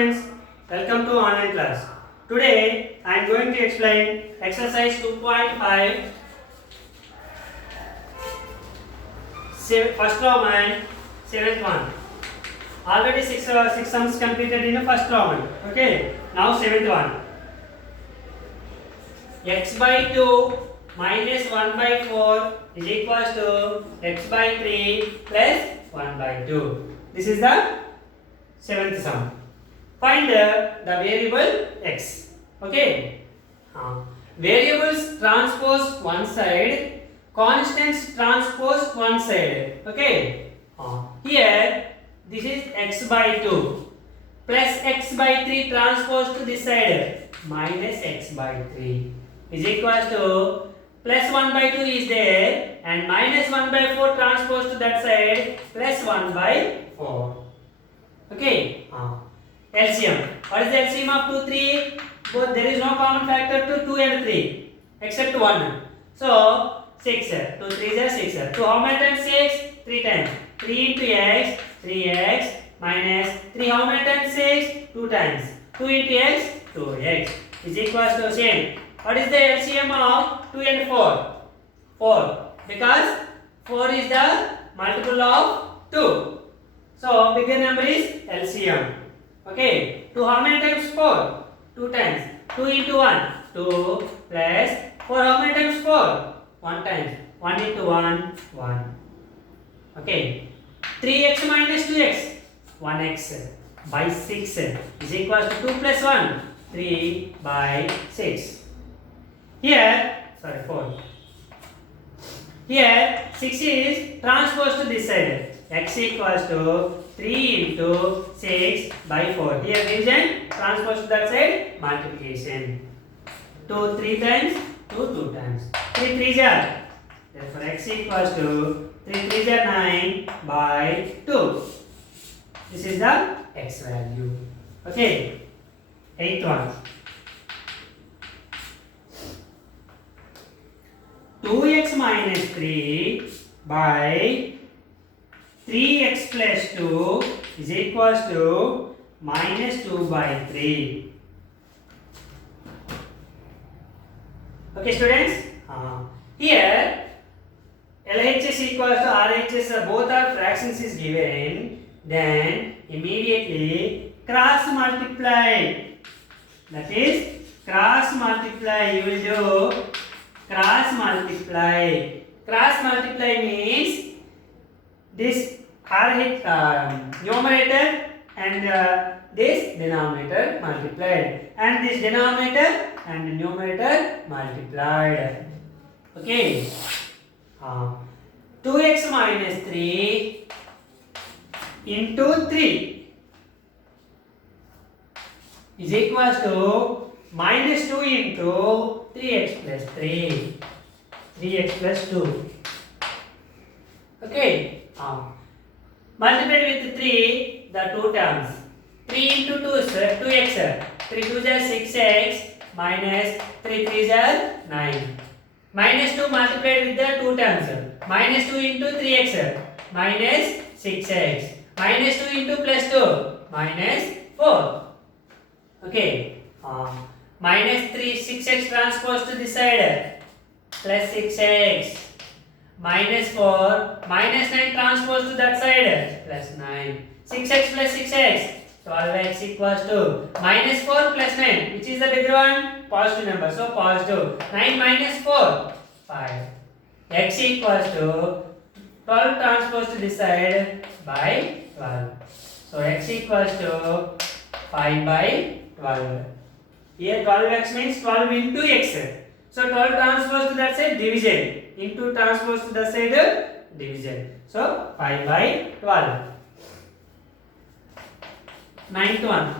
students, welcome to online class. Today I am going to explain exercise 2.5 first Roman, seventh one. Already six sums completed in the first Roman. Okay, now seventh one. X by 2 minus 1 by 4 is equals to x by 3 plus 1 by 2. This is the seventh sum. Find the variable x. Okay. Variables transpose one side, constants transpose one side. Okay. Here this is x by 2 plus x by 3 transpose to this side minus x by 3 is equals to plus 1 by 2 is there and minus 1 by 4 transpose to that side plus 1 by 4. Okay. LCM. What is the LCM of 2, 3? Both there is no common factor to 2 and 3 except 1. So 6. 2 3 is 6. 2 how many times 6? 3 times. 3 into x, 3x minus 3 how many times 6? 2 times. 2 into x, 2x is equals to same. What is the LCM of 2 and 4? 4. Because 4 is the multiple of 2. So bigger number is LCM. Okay. 2 how many times 4? 2 times. 2 into 1. 2 plus 4 how many times 4? 1 times. 1 into 1, 1. Okay. 3x minus 2x. 1x by 6 is equals to 2 plus 1. 3 by 6. Here, 4. Here, 6 is transposed to this side. X equals to 3 into 6 by 4. Here division, transposed to that side, multiplication. 2 3 times, 2 2 times. 3 3s are. Therefore, x equals to 3 3s are 9 by 2. This is the x value. Okay. Eighth one. 2x minus 3 by 3x plus 2 is equals to minus 2 by 3. Okay, students? Here LHS equals to RHS, both are fractions is given, then immediately cross multiply. That is cross multiply. You will do cross multiply. Cross multiply means this numerator and this denominator multiplied, and this denominator and numerator multiplied. Okay. 2x minus 3 into 3 is equals to minus 2 into 3x plus 3. 3x plus 2. Okay. Multiplied with 3, the 2 terms. 3 into 2 is 2x. 3 2s are 6x minus 3 3s are 9. Minus 2 multiplied with the 2 terms. Minus 2 into 3x minus 6x. Minus 2 into plus 2 minus 4. Okay. Minus 3 6x transpose to this side plus 6x minus 4 minus 9 transpose to that side plus 9. 6x plus 6x 12x equals to minus 4 plus 9. Which is the bigger one? Positive number. So positive. 9 minus 4 5. X equals to 12 transpose to this side by 12. So x equals to 5 by 12. Here 12x means 12 into x. So 12 transpose to that side, division. Into transpose to that side, division. So 5 by 12. Ninth one.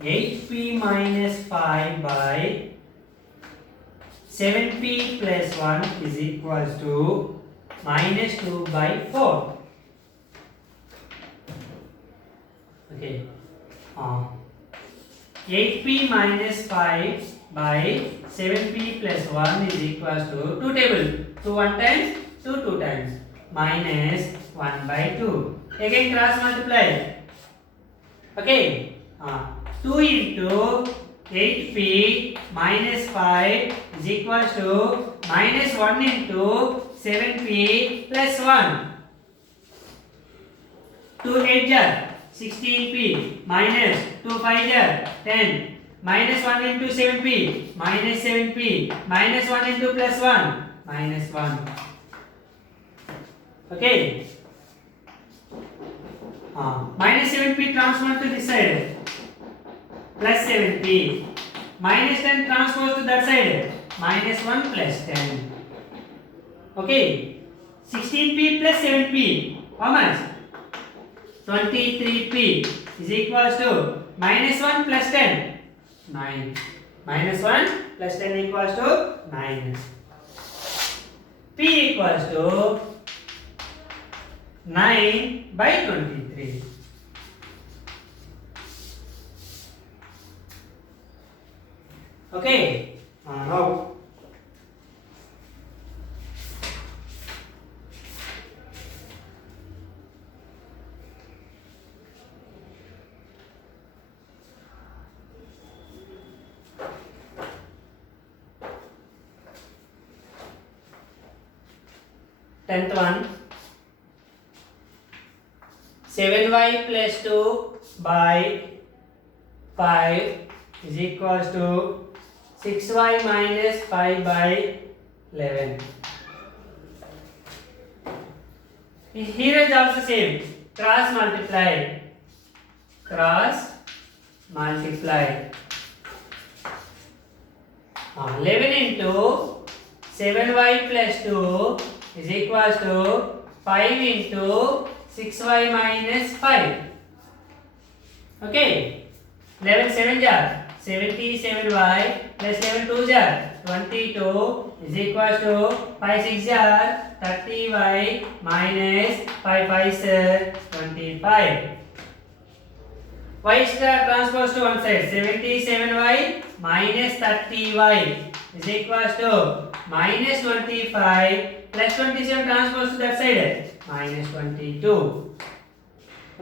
8p minus 5 by 7p plus 1 is equals to minus 2 by 4. Okay. 8p minus 5 by 7p plus 1 is equals to 2 table. 2 1 times, 2 2 times minus 1 by 2. Again cross multiply. Okay. 2 into 8p minus 5 is equals to minus 1 into 7p plus 1. 2 8 jar 16p minus 2 5 jar 10 minus 1 into 7p minus 7p minus 1 into plus 1 minus 1. Okay. Minus 7p transfer to this side plus 7p minus 10 transpose to that side minus 1 plus 10. Okay. 16p plus 7p how much? 23p is equals to minus 1 plus 10 9. Minus 1 plus 10 equals to 9. P equals to 9 by 23. Okay. Now 10th one 7y plus 2 by 5 is equals to 6y minus 5 by 11. Here is also same. Cross multiply. Cross multiply. 11 into 7y plus 2 is equals to 5 into 6y minus 5. Okay. 11 7 jar 77y plus 11 2 jar 22 is equals to 5 6 jar 30y minus 5 5 25. Y is transpose to one side. 77y minus 30y is equals to minus 25 plus 27 transpose to that side minus 22.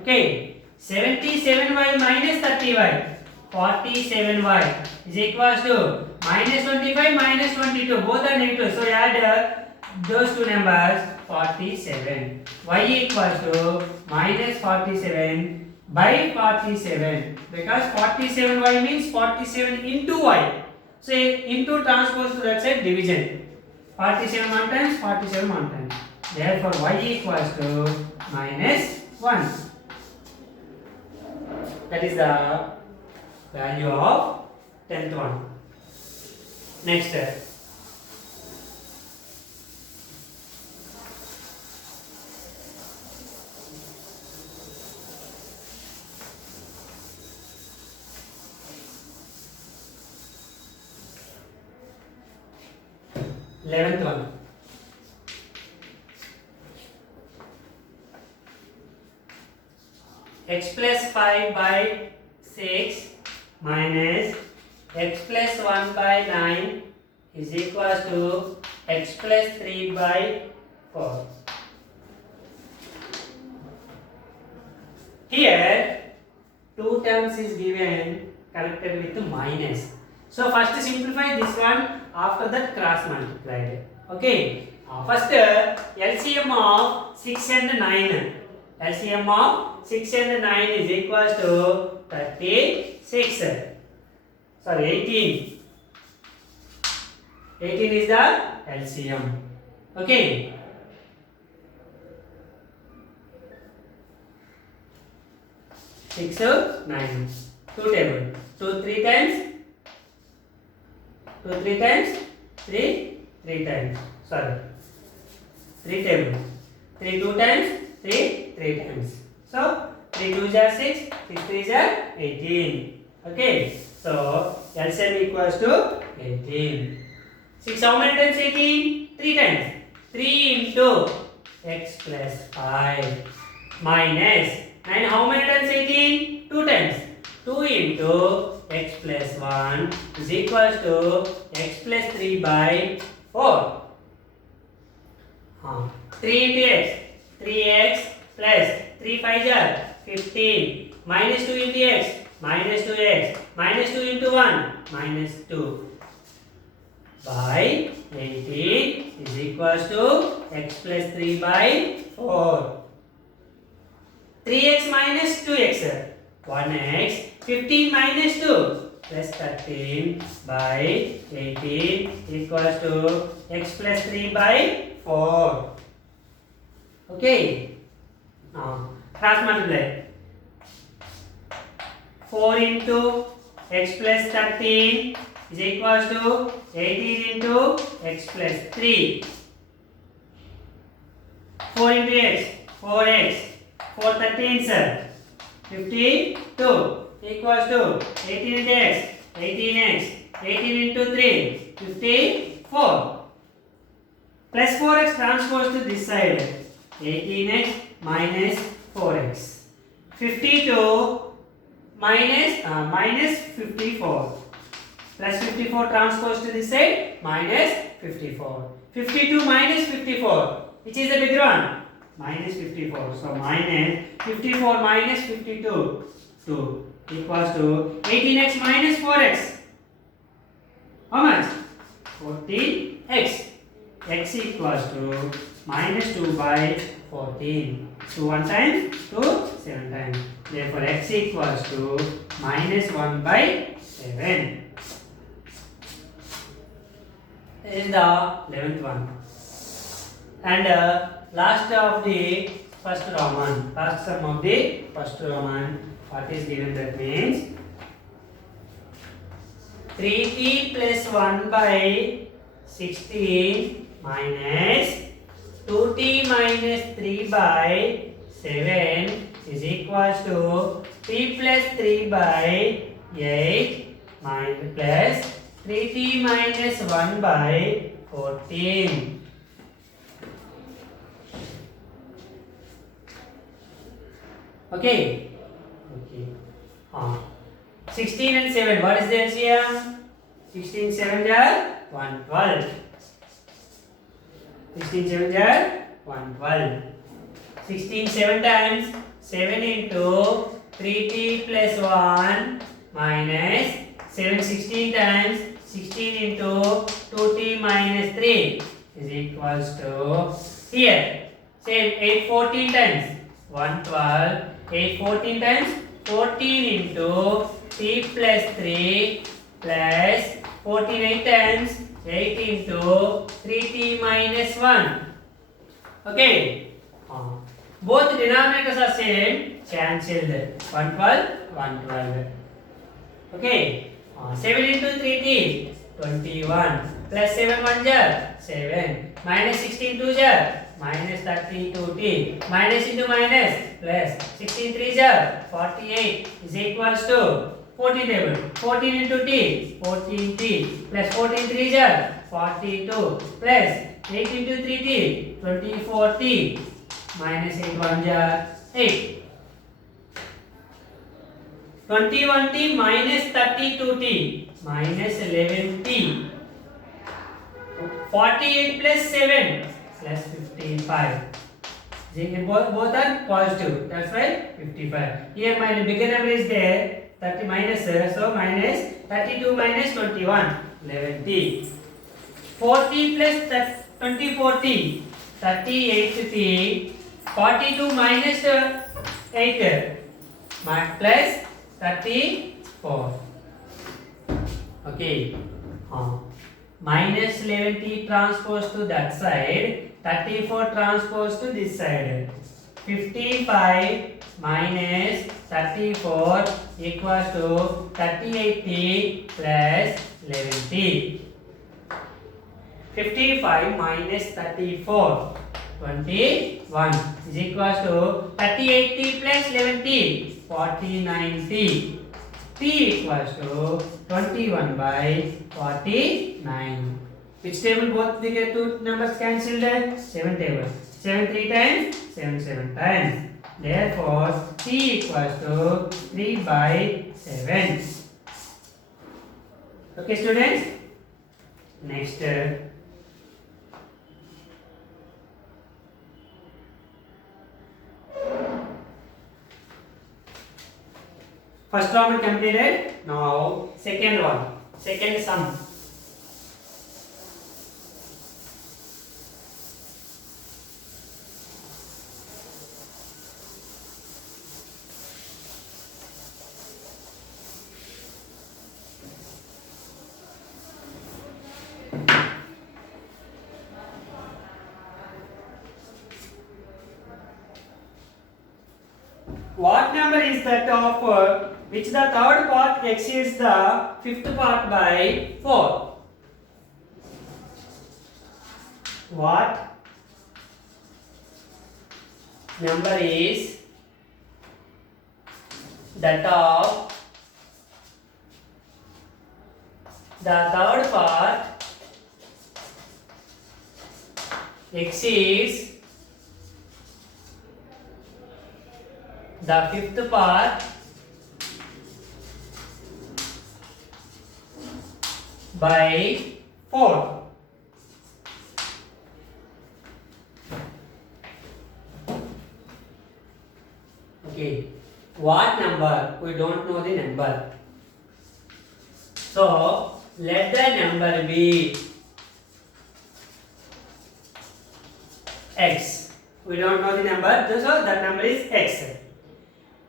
Okay. 77y minus 30y 47y is equals to minus 25 minus 22. Both are negative. So add those two numbers 47. Y equals to minus 47 by 47 because 47y means 47 into y. So into transpose to that side division. 47 one times 47 one times. Therefore y equals to minus 1. That is the value of 10th one. Next. Eleventh one. X plus 5 by 6 minus x plus 1 by 9 is equals to x plus 3 by 4. Here, two terms is given connected with minus. So first simplify this one, after that cross multiplied. Okay. First LCM of 6 and 9. LCM of 6 and 9 is equals to 36. Sorry, 18. 18 is the LCM. Okay. Six, 9. Two table. 2 3 times. 2 3 times. 3 times. Sorry. 3 table. 3 2 times. 3 times. So 3 2s are 6. 6 3s are 18. Okay. So LCM equals to 18. 6 how many times 18? 3 times. 3 into x plus 5 minus 9 how many times 18? 2 times. 2 into x plus 1 is equals to x plus 3 by 4. 3 into x. 3x plus 3 5 are 15. Minus 2 into x. Minus 2x. Minus 2 into 1. Minus 2. By 18 is equals to x plus 3 by 4. 3x minus 2x. 1x. 15 minus 2 plus 13 by 18 equals to x plus 3 by 4. Okay. Now cross multiply. 4 into x plus 13 is equals to 18 into x plus 3. 4 into x, 4x, 4 13 sir, 52 equals to 18 into x, 18x, 18 into 3, 54. Plus 4x transpose to this side, 18x minus 4x. 52 minus 54. Plus 54 transpose to this side, minus 54. 52 minus 54. Which is the bigger one? Minus 54. So minus 54 minus 52. 2 equals to 18x minus 4x. How much? 14x. X equals to minus 2 by 14. So 1 times 2, 7 times. Therefore x equals to minus 1 by 7. This is the 11th one. And last of the first Roman. Last sum of the first Roman. What is given? That means 3t plus 1 by 16 minus 2t minus 3 by 7 is equals to t plus 3 by 8 minus plus 3t minus 1 by 14. Okay. 16 and 7. What is the LCM? 16 7 are 112. 16 7 are 112. 16 7 times 7 into 3t plus 1 minus 7 16 times 16 into 2t minus 3 is equals to here. Say 8 14 times 112. 8 14 times 14 into t plus 3 plus 14 8 times 8 into 3t minus 1. Okay. Both denominators are same. Cancelled. 112, 112. Okay. 7 into 3t, 21. Plus 7 1 jar, 7. Minus 16 2 jar, minus 32t. Minus into minus, plus 16 3 jar, 48 is equals to 14 table. 14 into t, 14t. Plus 14 3 jar, 42. Plus 8 into 3t, 24t. Minus 8 1 jar, 8. 21t minus 32t minus 11t. 48 plus 7 plus 55. Both are positive. That's why 55. Here my bigger number is there. 30 minus, so minus 32 minus 21. 11t. 40 plus 24t. 38t. 42 minus 8 plus 34. Okay. Minus 11t transpose to that side. 34 transpose to this side. 55 minus 34 equals to 38t plus 11t. 55 minus 34. 21 is equals to 38t plus 11t. 49t. T equals to 21 by 49. Which table both the two numbers cancelled? 7 table. 7 3 times, 7 7 times. Therefore, T equals to 3 by 7. Okay, students? Next. First problem completed. Now second one. Second sum. What number is that of which the third part exceeds the fifth part by 4? What number is that of the third part exceeds the fifth part by 4? Okay, what number? We don't know the number. So let the number be x. We don't know the number, so that number is x.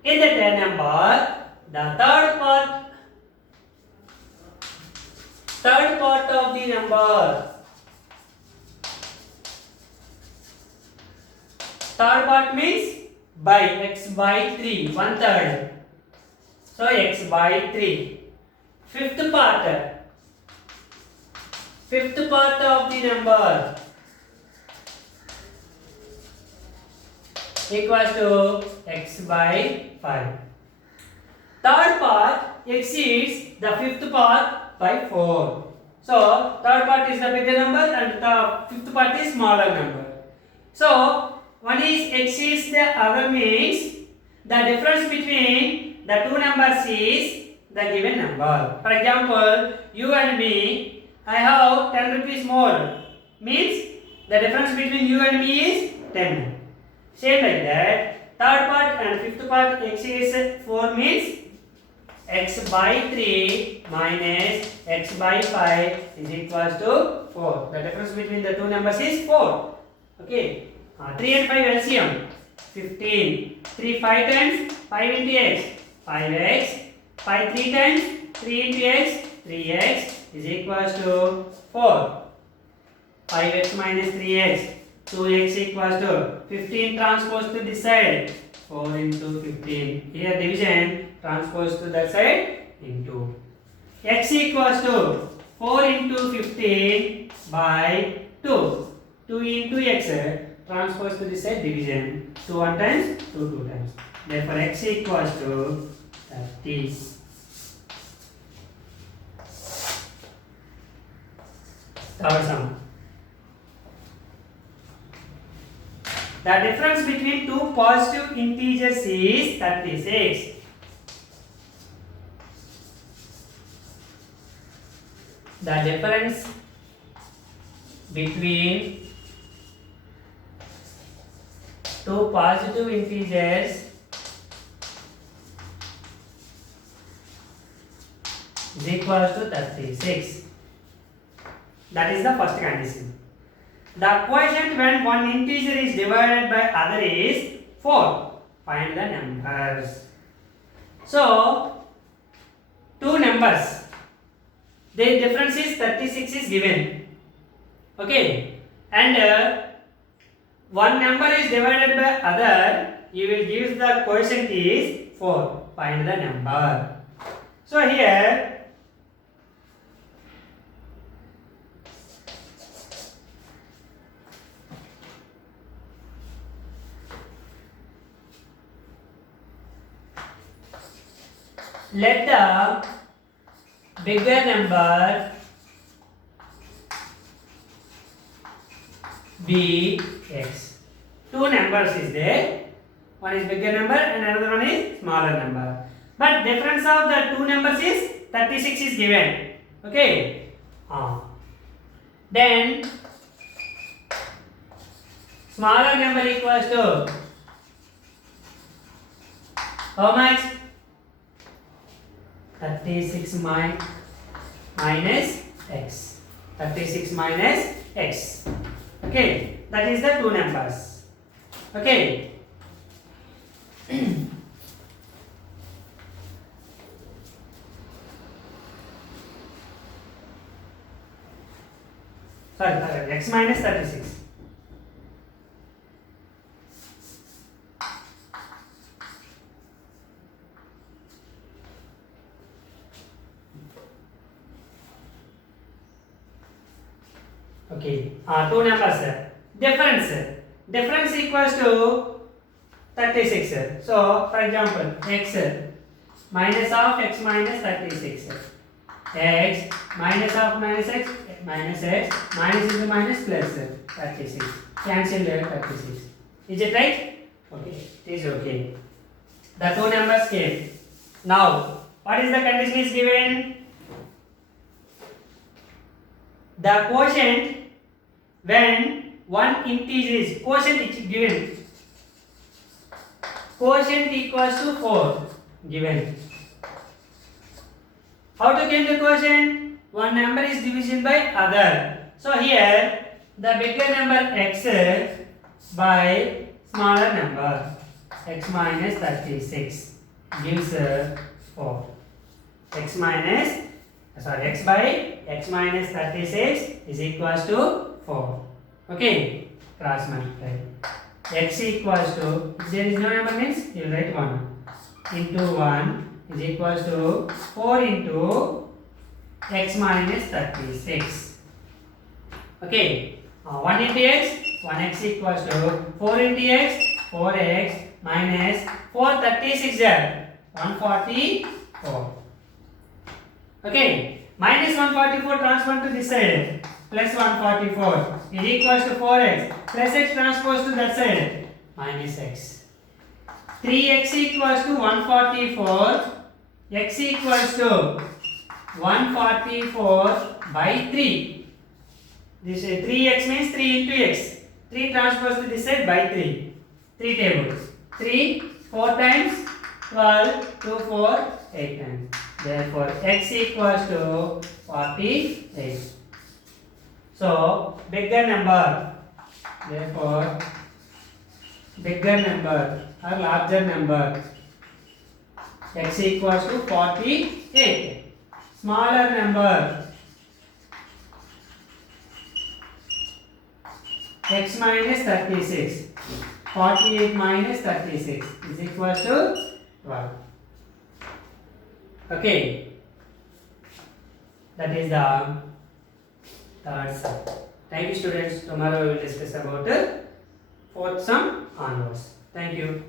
In the number, the third part of the number. Third part means by x by 3, 1/3. So x by 3. Fifth part of the number equals to x by 5. Third part exceeds the fifth part by 4. So third part is the bigger number and the fifth part is smaller number. So one is exceeds the other means the difference between the two numbers is the given number. For example, you and me, I have 10 rupees more. Means the difference between you and me is 10. Same like that, third part and fifth part exceeds 4 means x by 3 minus x by 5 is equals to 4. The difference between the two numbers is 4. Okay, 3 and 5 LCM 15. 3 5 times 5 into x 5x. 5 3 times 3 into x 3x is equals to 4. 5x minus 3x 2x equals to 15 transpose to this side 4 into 15. Here division transpose to that side into x equals to 4 into 15 by 2. 2 into x transpose to this side division 2 1 times 2 2 times. Therefore x equals to 30. Third sum. The difference between two positive integers is 36. The difference between two positive integers is equal to 36. That is the first condition. The quotient when one integer is divided by other is 4. Find the numbers. So, two numbers. The difference is 36 is given. Okay. And one number is divided by other. You will give the quotient is 4. Find the number. So, here let the bigger number be x. Two numbers is there. One is bigger number and another one is smaller number. But difference of the two numbers is 36 is given. Okay. Then smaller number equals to how much? 36 minus x. 36 minus x. Okay, that is the two numbers. Okay. Sorry, x minus 36. Okay, two numbers. Difference equals to 36. So, for example, x minus of x minus 36. X minus of minus x minus x minus into minus plus 36. Cancel 36. Is it right? Okay, it is okay. The two numbers came. Now, what is the condition is given? The quotient when one integer is quotient is given. Quotient equals to 4 given. How to get the quotient? One number is division by other. So here the bigger number x by smaller number x minus 36 gives 4. X by x minus 36 is equals to 4. Okay, cross multiply. X equals to, if there is no number means you will write 1 into 1 is equals to 4 into x minus 36. Okay, 1 into x, 1x equals to 4 into x, 4x minus 436 there, 144. Okay, minus 144 transfer to this side, plus 144 is equals to 4x, plus x transpose to that side, minus x. 3x equals to 144, x equals to 144 by 3. This 3x means 3 into x. 3 transpose to this side by 3. 3 tables. 3, 4 times 12, 2, 4, 8 times. Therefore, x equals to 48. So, bigger number. Therefore, bigger number or larger number. X equals to 48. Smaller number. X minus 36. 48 minus 36 is equal to 12. Okay. That is the third sum. Thank you, students. Tomorrow we will discuss about fourth sum onwards. Thank you.